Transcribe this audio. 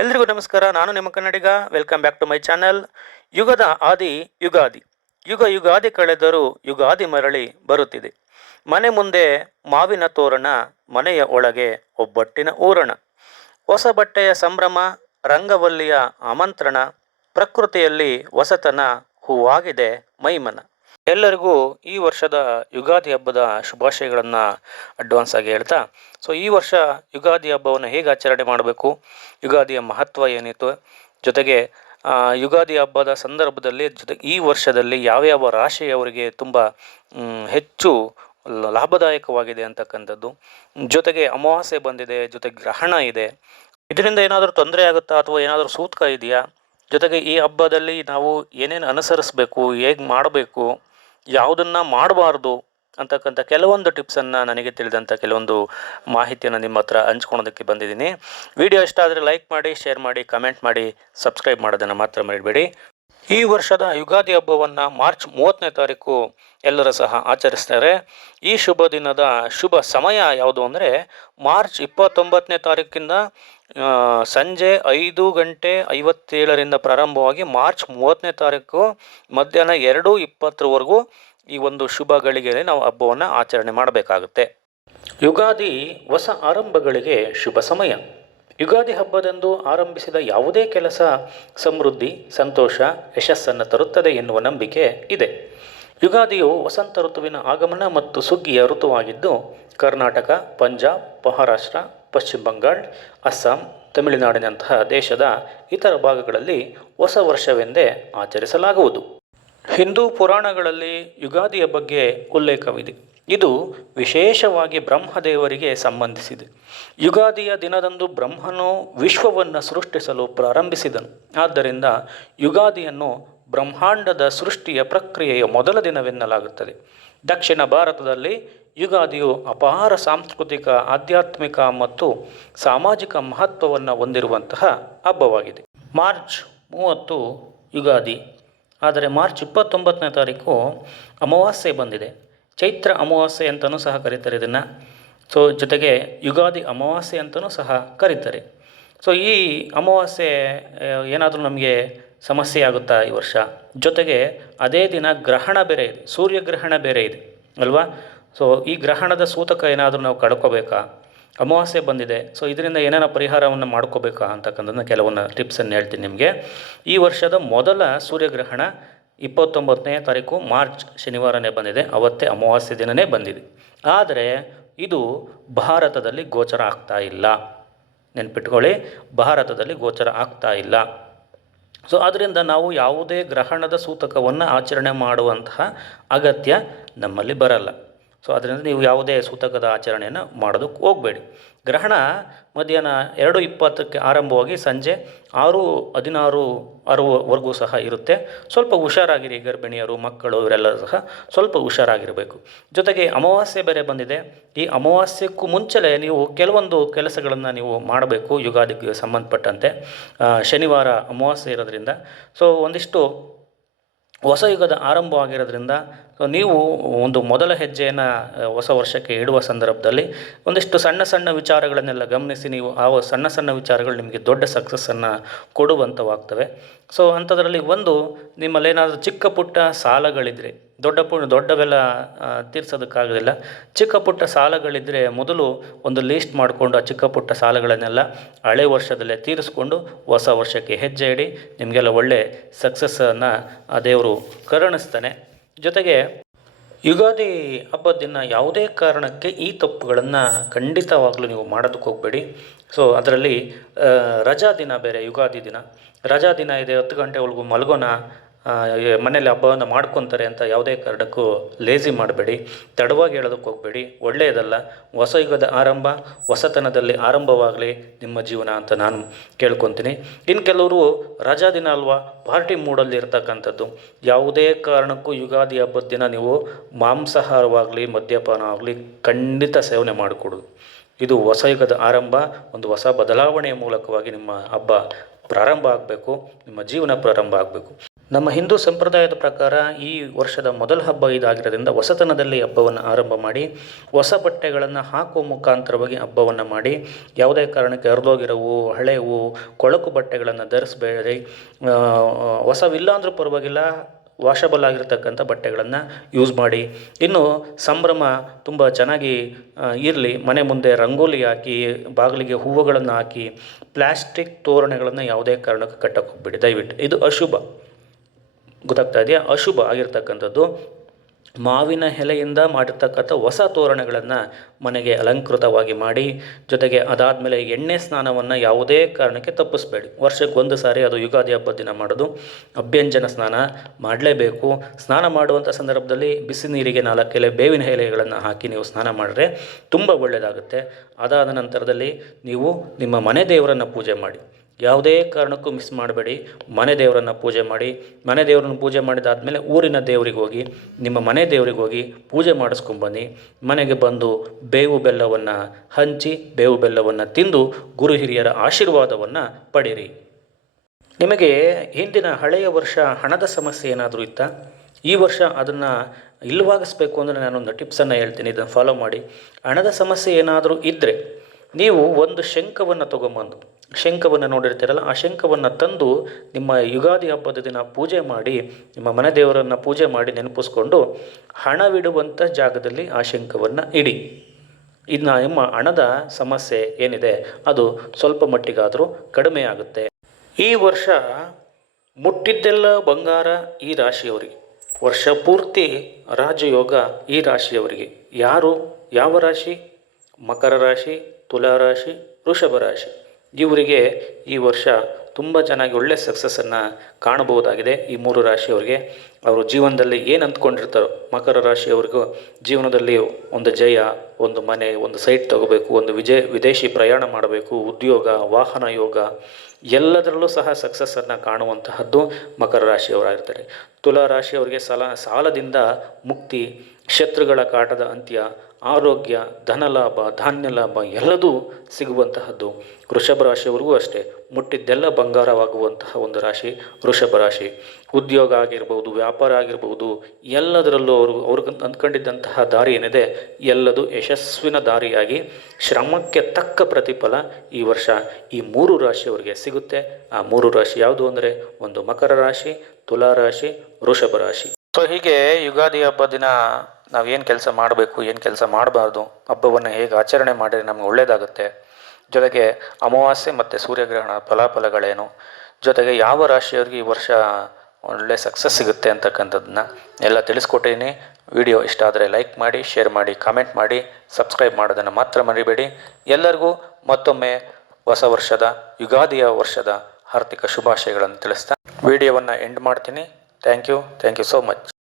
ಎಲ್ರಿಗೂ ನಮಸ್ಕಾರ. ನಾನು ನಿಮ್ಮ ಕನ್ನಡಿಗ. Welcome back to my channel ಯುಗದ ಆದಿ, ಯುಗಾದಿ. ಯುಗ, ಯುಗಾದಿ ಕಳೆದರೂ ಯುಗಾದಿ ಮರಳಿ ಬರುತ್ತಿದೆ. ಮನೆ ಮುಂದೆ ಮಾವಿನ ತೋರಣ, ಮನೆಯ ಒಳಗೆ ಒಬ್ಬಟ್ಟಿನ ಊರಣ. ಹೊಸ ಬಟ್ಟೆಯ ಸಂಭ್ರಮ, ರಂಗವಲ್ಲಿಯ ಆಮಂತ್ರಣ, ಪ್ರಕೃತಿಯಲ್ಲಿ ಹೊಸತನ ಹೂವಾಗಿದೆ ಮೈಮನ. ಎಲ್ಲರಿಗೂ ಈ ವರ್ಷದ ಯುಗಾದಿ ಹಬ್ಬದ ಶುಭಾಶಯಗಳನ್ನು ಅಡ್ವಾನ್ಸ್ ಆಗಿ ಹೇಳ್ತಾ ಸೊ ಈ ವರ್ಷ ಯುಗಾದಿ ಹಬ್ಬವನ್ನು ಹೇಗೆ ಆಚರಣೆ ಮಾಡಬೇಕು, ಯುಗಾದಿಯ ಮಹತ್ವ ಏನಿತ್ತು, ಜೊತೆಗೆ ಯುಗಾದಿ ಹಬ್ಬದ ಸಂದರ್ಭದಲ್ಲಿ, ಜೊತೆ, ಈ ವರ್ಷದಲ್ಲಿ ಯಾವ್ಯಾವ ರಾಶಿಯವರಿಗೆ ತುಂಬ ಹೆಚ್ಚು ಲಾಭದಾಯಕವಾಗಿದೆ ಅಂತಕ್ಕಂಥದ್ದು, ಜೊತೆಗೆ ಅಮಾವಾಸ್ಯೆ ಬಂದಿದೆ ಜೊತೆಗೆ ಗ್ರಹಣ ಇದೆ, ಇದರಿಂದ ಏನಾದರೂ ತೊಂದರೆ ಆಗುತ್ತಾ ಅಥವಾ ಏನಾದರೂ ಸೂತ್ಕ ಇದೆಯಾ, ಜೊತೆಗೆ ಈ ಹಬ್ಬದಲ್ಲಿ ನಾವು ಏನೇನು ಅನುಸರಿಸಬೇಕು, ಹೇಗೆ ಮಾಡಬೇಕು ಯಾವುದನ್ನು ಮಾಡಬಾರ್ದು ಅಂತಕ್ಕಂಥ ಕೆಲವೊಂದು ಟಿಪ್ಸನ್ನು ನನಗೆ ತಿಳಿದಂಥ ಕೆಲವೊಂದು ಮಾಹಿತಿಯನ್ನು ನಿಮ್ಮ ಹತ್ರ ಹಂಚ್ಕೊಳೋದಕ್ಕೆ ಬಂದಿದ್ದೀನಿ. ವಿಡಿಯೋ ಇಷ್ಟ ಆದರೆ ಲೈಕ್ ಮಾಡಿ ಶೇರ್ ಮಾಡಿ ಕಮೆಂಟ್ ಮಾಡಿ ಸಬ್ಸ್ಕ್ರೈಬ್ ಮಾಡೋದನ್ನು ಮಾತ್ರ ಮರಿಬೇಡಿ. ಈ ವರ್ಷದ ಯುಗಾದಿ ಹಬ್ಬವನ್ನು ಮಾರ್ಚ್ ಮೂವತ್ತನೇ ತಾರೀಕು ಎಲ್ಲರೂ ಸಹ ಆಚರಿಸ್ತಾರೆ. ಈ ಶುಭ ದಿನದ ಶುಭ ಸಮಯ ಯಾವುದು ಅಂದರೆ ಮಾರ್ಚ್ ಇಪ್ಪತ್ತೊಂಬತ್ತನೇ ತಾರೀಕಿಂದ ಸಂಜೆ ಐದು ಗಂಟೆ ಐವತ್ತೇಳರಿಂದ ಪ್ರಾರಂಭವಾಗಿ ಮಾರ್ಚ್ ಮೂವತ್ತನೇ ತಾರೀಕು ಮಧ್ಯಾಹ್ನ ಎರಡು ಇಪ್ಪತ್ತರವರೆಗೂ ಈ ಒಂದು ಶುಭ ಗಳಿಗೆಯಲ್ಲಿ ನಾವು ಹಬ್ಬವನ್ನು ಆಚರಣೆ ಮಾಡಬೇಕಾಗುತ್ತೆ. ಯುಗಾದಿ ಹೊಸ ಆರಂಭಗಳಿಗೆ ಶುಭ ಸಮಯ. ಯುಗಾದಿ ಹಬ್ಬದಂದು ಆರಂಭಿಸಿದ ಯಾವುದೇ ಕೆಲಸ ಸಮೃದ್ಧಿ, ಸಂತೋಷ, ಯಶಸ್ಸನ್ನು ತರುತ್ತದೆ ಎನ್ನುವ ನಂಬಿಕೆ ಇದೆ. ಯುಗಾದಿಯು ವಸಂತ ಋತುವಿನ ಆಗಮನ ಮತ್ತು ಸುಗ್ಗಿಯ ಋತುವಾಗಿದ್ದು, ಕರ್ನಾಟಕ, ಪಂಜಾಬ್, ಮಹಾರಾಷ್ಟ್ರ, ಪಶ್ಚಿಮ ಬಂಗಾಳ, ಅಸ್ಸಾಂ, ತಮಿಳುನಾಡಿನಂತಹ ದೇಶದ ಇತರ ಭಾಗಗಳಲ್ಲಿ ಹೊಸ ವರ್ಷವೆಂದೇ ಆಚರಿಸಲಾಗುವುದು. ಹಿಂದೂ ಪುರಾಣಗಳಲ್ಲಿ ಯುಗಾದಿಯ ಬಗ್ಗೆ ಉಲ್ಲೇಖವಿದೆ. ಇದು ವಿಶೇಷವಾಗಿ ಬ್ರಹ್ಮದೇವರಿಗೆ ಸಂಬಂಧಿಸಿದೆ. ಯುಗಾದಿಯ ದಿನದಂದು ಬ್ರಹ್ಮನು ವಿಶ್ವವನ್ನು ಸೃಷ್ಟಿಸಲು ಪ್ರಾರಂಭಿಸಿದನು. ಆದ್ದರಿಂದ ಯುಗಾದಿಯನ್ನು ಬ್ರಹ್ಮಾಂಡದ ಸೃಷ್ಟಿಯ ಪ್ರಕ್ರಿಯೆಯ ಮೊದಲ ದಿನವೆನ್ನಲಾಗುತ್ತದೆ. ದಕ್ಷಿಣ ಭಾರತದಲ್ಲಿ ಯುಗಾದಿಯು ಅಪಾರ ಸಾಂಸ್ಕೃತಿಕ, ಆಧ್ಯಾತ್ಮಿಕ ಮತ್ತು ಸಾಮಾಜಿಕ ಮಹತ್ವವನ್ನು ಹೊಂದಿರುವಂತಹ ಹಬ್ಬವಾಗಿದೆ. ಮಾರ್ಚ್ ಮೂವತ್ತು ಯುಗಾದಿ. ಆದರೆ ಮಾರ್ಚ್ ಇಪ್ಪತ್ತೊಂಬತ್ತನೇ ತಾರೀಕು ಅಮಾವಾಸ್ಯೆ ಬಂದಿದೆ. ಚೈತ್ರ ಅಮಾವಾಸ್ಯೆ ಅಂತಲೂ ಸಹ ಕರೀತಾರೆ ಇದನ್ನು. ಸೊ ಜೊತೆಗೆ ಯುಗಾದಿ ಅಮಾವಾಸ್ಯೆ ಅಂತಲೂ ಸಹ ಕರೀತಾರೆ. ಸೊ ಈ ಅಮಾವಾಸ್ಯೆ ಏನಾದರೂ ನಮಗೆ ಸಮಸ್ಯೆ ಆಗುತ್ತಾ ಈ ವರ್ಷ? ಜೊತೆಗೆ ಅದೇ ದಿನ ಗ್ರಹಣ ಬೇರೆ ಇದೆ. ಸೂರ್ಯಗ್ರಹಣ ಬೇರೆ ಇದೆ, ಅಲ್ವಾ? ಸೊ ಈ ಗ್ರಹಣದ ಸೂತಕ ಏನಾದರೂ ನಾವು ಕಳ್ಕೊಬೇಕಾ? ಅಮಾವಾಸ್ಯೆ ಬಂದಿದೆ. ಸೊ ಇದರಿಂದ ಏನೇನೋ ಪರಿಹಾರವನ್ನು ಮಾಡ್ಕೋಬೇಕಾ ಅಂತಕ್ಕಂಥದ್ದನ್ನ ಕೆಲವೊಂದು ಟಿಪ್ಸನ್ನು ಹೇಳ್ತೀನಿ ನಿಮಗೆ. ಈ ವರ್ಷದ ಮೊದಲ ಸೂರ್ಯಗ್ರಹಣ ಇಪ್ಪತ್ತೊಂಬತ್ತನೇ ತಾರೀಕು ಮಾರ್ಚ್ ಶನಿವಾರನೇ ಬಂದಿದೆ. ಅವತ್ತೇ ಅಮಾವಾಸ್ಯೆ ದಿನವೇ ಬಂದಿದೆ. ಆದರೆ ಇದು ಭಾರತದಲ್ಲಿ ಗೋಚರ ಆಗ್ತಾ ಇಲ್ಲ. ನೆನ್ಪಿಟ್ಕೊಳ್ಳಿ, ಭಾರತದಲ್ಲಿ ಗೋಚರ ಆಗ್ತಾ ಇಲ್ಲ. ಸೊ ಅದರಿಂದ ನಾವು ಯಾವುದೇ ಗ್ರಹಣದ ಸೂತಕವನ್ನು ಆಚರಣೆ ಮಾಡುವಂತಹ ಅಗತ್ಯ ನಮ್ಮಲ್ಲಿ ಬರಲ್ಲ. ಸೊ ಅದರಿಂದ ನೀವು ಯಾವುದೇ ಸೂತಕದ ಆಚರಣೆಯನ್ನು ಮಾಡೋದಕ್ಕೆ ಹೋಗಬೇಡಿ. ಗ್ರಹಣ ಮಧ್ಯಾಹ್ನ ಎರಡು ಇಪ್ಪತ್ತಕ್ಕೆ ಆರಂಭವಾಗಿ ಸಂಜೆ ಆರು, ಹದಿನಾರು ಅರುವರೆಗೂ ಸಹ ಇರುತ್ತೆ. ಸ್ವಲ್ಪ ಹುಷಾರಾಗಿರಿ, ಗರ್ಭಿಣಿಯರು, ಮಕ್ಕಳು, ಇವರೆಲ್ಲ ಸಹ ಸ್ವಲ್ಪ ಹುಷಾರಾಗಿರಬೇಕು. ಜೊತೆಗೆ ಅಮಾವಾಸ್ಯೆ ಬೇರೆ ಬಂದಿದೆ. ಈ ಅಮಾವಾಸ್ಯಕ್ಕೂ ಮುಂಚೆಲೇ ನೀವು ಕೆಲವೊಂದು ಕೆಲಸಗಳನ್ನು ನೀವು ಮಾಡಬೇಕು, ಯುಗಾದಿಗೆ ಸಂಬಂಧಪಟ್ಟಂತೆ. ಶನಿವಾರ ಅಮಾವಾಸ್ಯೆ ಇರೋದ್ರಿಂದ. ಸೊ ಒಂದಿಷ್ಟು ಹೊಸ ಯುಗದ ಆರಂಭವಾಗಿರೋದ್ರಿಂದ ನೀವು ಒಂದು ಮೊದಲ ಹೆಜ್ಜೆಯನ್ನು ಹೊಸ ವರ್ಷಕ್ಕೆ ಇಡುವ ಸಂದರ್ಭದಲ್ಲಿ ಒಂದಿಷ್ಟು ಸಣ್ಣ ಸಣ್ಣ ವಿಚಾರಗಳನ್ನೆಲ್ಲ ಗಮನಿಸಿ ನೀವು ಆ ಸಣ್ಣ ಸಣ್ಣ ವಿಚಾರಗಳು ನಿಮಗೆ ದೊಡ್ಡ ಸಕ್ಸಸ್ಸನ್ನು ಕೊಡುವಂಥವಾಗ್ತವೆ ಸೊ ಅಂಥದ್ರಲ್ಲಿ ಒಂದು ನಿಮ್ಮಲ್ಲೇನಾದರೂ ಚಿಕ್ಕ ಪುಟ್ಟ ಸಾಲಗಳಿದ್ದರೆ ದೊಡ್ಡ ಪು ದೊಡ್ಡವೆಲ್ಲ ತೀರ್ಸೋದಕ್ಕಾಗೋದಿಲ್ಲ. ಚಿಕ್ಕ ಪುಟ್ಟ ಸಾಲಗಳಿದ್ದರೆ ಮೊದಲು ಒಂದು ಲೀಸ್ಟ್ ಮಾಡಿಕೊಂಡು ಆ ಚಿಕ್ಕ ಪುಟ್ಟ ಸಾಲಗಳನ್ನೆಲ್ಲ ಹಳೆ ವರ್ಷದಲ್ಲೇ ತೀರಿಸ್ಕೊಂಡು ಹೊಸ ವರ್ಷಕ್ಕೆ ಹೆಜ್ಜೆ ಇಡಿ, ನಿಮಗೆಲ್ಲ ಒಳ್ಳೆ ಸಕ್ಸಸ್ಸನ್ನು ಆ ದೇವರು ಕರುಣಿಸ್ತಾನೆ. ಜೊತೆಗೆ ಯುಗಾದಿ ಹಬ್ಬದ ದಿನ ಯಾವುದೇ ಕಾರಣಕ್ಕೆ ಈ ತಪ್ಪುಗಳನ್ನು ಖಂಡಿತವಾಗಲೂ ನೀವು ಮಾಡೋದಕ್ಕೆ ಹೋಗಬೇಡಿ. ಸೊ ಅದರಲ್ಲಿ ರಜಾ ದಿನ ಬೇರೆ, ಯುಗಾದಿ ದಿನ. ರಜಾ ದಿನ ಇದೆ, ಹತ್ತು ಗಂಟೆವರೆಗೂ ಮಲಗೋಣ ಮನೇಲಿ ಹಬ್ಬವನ್ನು ಮಾಡ್ಕೊತಾರೆ ಅಂತ ಯಾವುದೇ ಕಾರಣಕ್ಕೂ ಲೇಸಿ ಮಾಡಬೇಡಿ, ತಡವಾಗಿ ಹೇಳೋದಕ್ಕೆ ಹೋಗಬೇಡಿ, ಒಳ್ಳೆಯದಲ್ಲ, ಹೊಸ ಯುಗದ ಆರಂಭ, ಹೊಸತನದಲ್ಲಿ ಆರಂಭವಾಗಲಿ ನಿಮ್ಮ ಜೀವನ ಅಂತ ನಾನು ಕೇಳ್ಕೊತೀನಿ. ಇನ್ನು ಕೆಲವರು ರಜಾ ದಿನ ಅಲ್ವಾ ಪಾರ್ಟಿ ಮೂಡಲ್ಲಿ ಇರ್ತಕ್ಕಂಥದ್ದು. ಯಾವುದೇ ಕಾರಣಕ್ಕೂ ಯುಗಾದಿ ಹಬ್ಬದ ದಿನ ನೀವು ಮಾಂಸಾಹಾರವಾಗಲಿ, ಮದ್ಯಪಾನ ಆಗಲಿ ಖಂಡಿತ ಸೇವನೆ ಮಾಡಿಕೊಡು ಇದು ಹೊಸ ಯುಗದ ಆರಂಭ, ಒಂದು ಹೊಸ ಬದಲಾವಣೆಯ ಮೂಲಕವಾಗಿ ನಿಮ್ಮ ಹಬ್ಬ ಪ್ರಾರಂಭ ಆಗಬೇಕು, ನಿಮ್ಮ ಜೀವನ ಪ್ರಾರಂಭ ಆಗಬೇಕು. ನಮ್ಮ ಹಿಂದೂ ಸಂಪ್ರದಾಯದ ಪ್ರಕಾರ ಈ ವರ್ಷದ ಮೊದಲ ಹಬ್ಬ ಇದಾಗಿರೋದ್ರಿಂದ ಹೊಸತನದಲ್ಲಿ ಹಬ್ಬವನ್ನು ಆರಂಭ ಮಾಡಿ ಹೊಸ ಬಟ್ಟೆಗಳನ್ನು ಹಾಕುವ ಮುಖಾಂತರವಾಗಿ ಹಬ್ಬವನ್ನು ಮಾಡಿ ಯಾವುದೇ ಕಾರಣಕ್ಕೆ ಹರಿದೋಗಿರೋವು, ಹಳೆವು, ಕೊಳಕು ಬಟ್ಟೆಗಳನ್ನು ಧರಿಸಬೇಡಿ ಹೊಸವಿಲ್ಲ ಅಂದರೂ ಪರವಾಗಿಲ್ಲ ವಾಷಬಲ್ ಆಗಿರತಕ್ಕಂಥ ಬಟ್ಟೆಗಳನ್ನು ಯೂಸ್ ಮಾಡಿ. ಇನ್ನು ಸಂಭ್ರಮ ತುಂಬ ಚೆನ್ನಾಗಿ ಇರಲಿ. ಮನೆ ಮುಂದೆ ರಂಗೋಲಿ ಹಾಕಿ, ಬಾಗಿಲಿಗೆ ಹೂವುಗಳನ್ನು ಹಾಕಿ ಪ್ಲ್ಯಾಸ್ಟಿಕ್ ತೋರಣೆಗಳನ್ನು ಯಾವುದೇ ಕಾರಣಕ್ಕೂ ಕಟ್ಟಕ್ಕೆ ಹೋಗ್ಬಿಡಿ. ದಯವಿಟ್ಟು. ಇದು ಅಶುಭ. ಗೊತ್ತಾಗ್ತಾ ಇದೆಯಾ? ಅಶುಭ ಆಗಿರ್ತಕ್ಕಂಥದ್ದು. ಮಾವಿನ ಎಲೆಯಿಂದ ಮಾಡಿರ್ತಕ್ಕಂಥ ಹೊಸ ತೋರಣಗಳನ್ನು ಮನೆಗೆ ಅಲಂಕೃತವಾಗಿ ಮಾಡಿ, ಜೊತೆಗೆ ಅದಾದಮೇಲೆ ಎಣ್ಣೆ ಸ್ನಾನವನ್ನು ಯಾವುದೇ ಕಾರಣಕ್ಕೆ ತಪ್ಪಿಸ್ಬೇಡಿ. ವರ್ಷಕ್ಕೆ ಒಂದು ಸಾರಿ ಅದು ಯುಗಾದಿ ಹಬ್ಬದ ದಿನ ಮಾಡೋದು. ಅಭ್ಯಂಜನ ಸ್ನಾನ ಮಾಡಲೇಬೇಕು. ಸ್ನಾನ ಮಾಡುವಂಥ ಸಂದರ್ಭದಲ್ಲಿ ಬಿಸಿ ನೀರಿಗೆ ನಾಲ್ಕು ಎಲೆ, ಬೇವಿನ ಎಲೆಗಳನ್ನು ಹಾಕಿ ನೀವು ಸ್ನಾನ ಮಾಡಿದ್ರೆ ತುಂಬ ಒಳ್ಳೆಯದಾಗುತ್ತೆ ಅದಾದ ನಂತರದಲ್ಲಿ ನೀವು ನಿಮ್ಮ ಮನೆ ದೇವರನ್ನು ಪೂಜೆ ಮಾಡಿ. ಯಾವುದೇ ಕಾರಣಕ್ಕೂ ಮಿಸ್ ಮಾಡಬೇಡಿ. ಮನೆ ದೇವರನ್ನು ಪೂಜೆ ಮಾಡಿ. ಮನೆ ದೇವರನ್ನು ಪೂಜೆ ಮಾಡಿದಾದಮೇಲೆ ಊರಿನ ದೇವರಿಗೆ ಹೋಗಿ, ನಿಮ್ಮ ಮನೆ ದೇವರಿಗೆ ಹೋಗಿ ಪೂಜೆ ಮಾಡಿಸ್ಕೊಂಬನ್ನಿ ಮನೆಗೆ ಬಂದು ಬೇವು ಬೆಲ್ಲವನ್ನು ಹಂಚಿ, ಬೇವು ಬೆಲ್ಲವನ್ನು ತಿಂದು ಗುರು ಹಿರಿಯರ ಆಶೀರ್ವಾದವನ್ನು ಪಡೀರಿ. ನಿಮಗೆ ಹಿಂದಿನ ಹಳೆಯ ವರ್ಷ ಹಣದ ಸಮಸ್ಯೆ ಏನಾದರೂ ಇತ್ತಾ? ಈ ವರ್ಷ ಅದನ್ನು ಇಲ್ಲವಾಗಿಸ್ಬೇಕು ಅಂದರೆ ನಾನೊಂದು ಟಿಪ್ಸನ್ನು ಹೇಳ್ತೀನಿ. ಇದನ್ನು ಫಾಲೋ ಮಾಡಿ. ಹಣದ ಸಮಸ್ಯೆ ಏನಾದರೂ ಇದ್ದರೆ ನೀವು ಒಂದು ಶಂಖವನ್ನು ತೊಗೊಂಬಂದು ಶಂಖವನ್ನು ನೋಡಿರ್ತೀರಲ್ಲ, ಆ ಶಂಖವನ್ನು ತಂದು ನಿಮ್ಮ ಯುಗಾದಿ ಹಬ್ಬದ ದಿನ ಪೂಜೆ ಮಾಡಿ, ನಿಮ್ಮ ಮನೆ ದೇವರನ್ನು ಪೂಜೆ ಮಾಡಿ ನೆನಪಿಸ್ಕೊಂಡು ಹಣವಿಡುವಂಥ ಜಾಗದಲ್ಲಿ ಆ ಶಂಖವನ್ನು ಇಡಿ. ಇನ್ನು ನಿಮ್ಮ ಹಣದ ಸಮಸ್ಯೆ ಏನಿದೆ, ಅದು ಸ್ವಲ್ಪ ಮಟ್ಟಿಗಾದರೂ ಕಡಿಮೆ ಆಗುತ್ತೆ. ಈ ವರ್ಷ ಮುಟ್ಟಿದ್ದೆಲ್ಲ ಬಂಗಾರ ಈ ರಾಶಿಯವರಿಗೆ. ವರ್ಷ ಪೂರ್ತಿ ರಾಜಯೋಗ ಈ ರಾಶಿಯವರಿಗೆ. ಯಾರು? ಯಾವ ರಾಶಿ? ಮಕರ ರಾಶಿ, ತುಲಾ ರಾಶಿ, ವೃಷಭ ರಾಶಿ. ಇವರಿಗೆ ಈ ವರ್ಷ ತುಂಬ ಚೆನ್ನಾಗಿ ಒಳ್ಳೆಯ ಸಕ್ಸಸ್ಸನ್ನು ಕಾಣಬಹುದಾಗಿದೆ. ಈ ಮೂರು ರಾಶಿಯವರಿಗೆ ಅವರು ಜೀವನದಲ್ಲಿ ಏನು ಅಂದ್ಕೊಂಡಿರ್ತಾರೋ ಮಕರ ರಾಶಿಯವರಿಗೂ ಜೀವನದಲ್ಲಿ ಒಂದು ಜಯ, ಒಂದು ಮನೆ, ಒಂದು ಸೈಟ್ ತಗೋಬೇಕು, ಒಂದು ವಿಜಯ, ವಿದೇಶಿ ಪ್ರಯಾಣ ಮಾಡಬೇಕು, ಉದ್ಯೋಗ, ವಾಹನ ಯೋಗ, ಎಲ್ಲದರಲ್ಲೂ ಸಹ ಸಕ್ಸಸ್ಸನ್ನು ಕಾಣುವಂತಹದ್ದು ಮಕರ ರಾಶಿಯವರಾಗಿರ್ತಾರೆ. ತುಲಾ ರಾಶಿಯವರಿಗೆ ಸಾಲ, ಸಾಲದಿಂದ ಮುಕ್ತಿ ಶತ್ರುಗಳ ಕಾಟದ ಅಂತ್ಯ, ಆರೋಗ್ಯ, ಧನಲಾಭ ಧಾನ್ಯ ಲಾಭ ಎಲ್ಲದೂ ಸಿಗುವಂತಹದ್ದು. ವೃಷಭ ರಾಶಿಯವರಿಗೂ ಅಷ್ಟೇ. ಮುಟ್ಟಿದ್ದೆಲ್ಲ ಬಂಗಾರವಾಗುವಂತಹ ಒಂದು ರಾಶಿ ವೃಷಭ ರಾಶಿ. ಉದ್ಯೋಗ ಆಗಿರ್ಬೋದು, ವ್ಯಾಪಾರ ಆಗಿರ್ಬೋದು, ಎಲ್ಲದರಲ್ಲೂ ಅವರು ಅವ್ರಿಗೆ ಅಂದ್ಕೊಂಡಿದ್ದಂತಹ ದಾರಿ ಏನಿದೆ, ಎಲ್ಲದು ಯಶಸ್ವಿನ ದಾರಿಯಾಗಿ ಶ್ರಮಕ್ಕೆ ತಕ್ಕ ಪ್ರತಿಫಲ ಈ ವರ್ಷ ಈ ಮೂರು ರಾಶಿಯವರಿಗೆ ಸಿಗುತ್ತೆ. ಆ ಮೂರು ರಾಶಿ ಯಾವುದು ಅಂದರೆ ಒಂದು ಮಕರ ರಾಶಿ, ತುಲಾ ರಾಶಿ, ವೃಷಭ ರಾಶಿ. ಸೊ ಹೀಗೆ ಯುಗಾದಿ ಹಬ್ಬ ದಿನ ನಾವು ಏನು ಕೆಲಸ ಮಾಡಬೇಕು, ಏನು ಕೆಲಸ ಮಾಡಬಾರ್ದು ಹಬ್ಬವನ್ನು ಹೇಗೆ ಆಚರಣೆ ಮಾಡಿದರೆ ನಮಗೆ ಒಳ್ಳೆಯದಾಗುತ್ತೆ ಜೊತೆಗೆ ಅಮಾವಾಸ್ಯೆ ಮತ್ತು ಸೂರ್ಯಗ್ರಹಣ ಫಲಾಫಲಗಳೇನು? ಜೊತೆಗೆ ಯಾವ ರಾಶಿಯವರಿಗೆ ಈ ವರ್ಷ ಒಳ್ಳೆ ಸಕ್ಸಸ್ ಸಿಗುತ್ತೆ ಅಂತಕ್ಕಂಥದ್ದನ್ನ ಎಲ್ಲ ತಿಳಿಸ್ಕೊಟ್ಟೀನಿ ವಿಡಿಯೋ ಇಷ್ಟ ಆದರೆ ಲೈಕ್ ಮಾಡಿ ಶೇರ್ ಮಾಡಿ ಕಾಮೆಂಟ್ ಮಾಡಿ ಸಬ್ಸ್ಕ್ರೈಬ್ ಮಾಡೋದನ್ನು ಮಾತ್ರ ಮರಿಬೇಡಿ. ಎಲ್ಲರಿಗೂ ಮತ್ತೊಮ್ಮೆ ಹೊಸ ವರ್ಷದ, ಯುಗಾದಿಯ ವರ್ಷದ ಆರ್ಥಿಕ ಶುಭಾಶಯಗಳನ್ನು ತಿಳಿಸ್ತಾ ವಿಡಿಯೋವನ್ನು ಎಂಡ್ ಮಾಡ್ತೀನಿ. Thank you thank you so much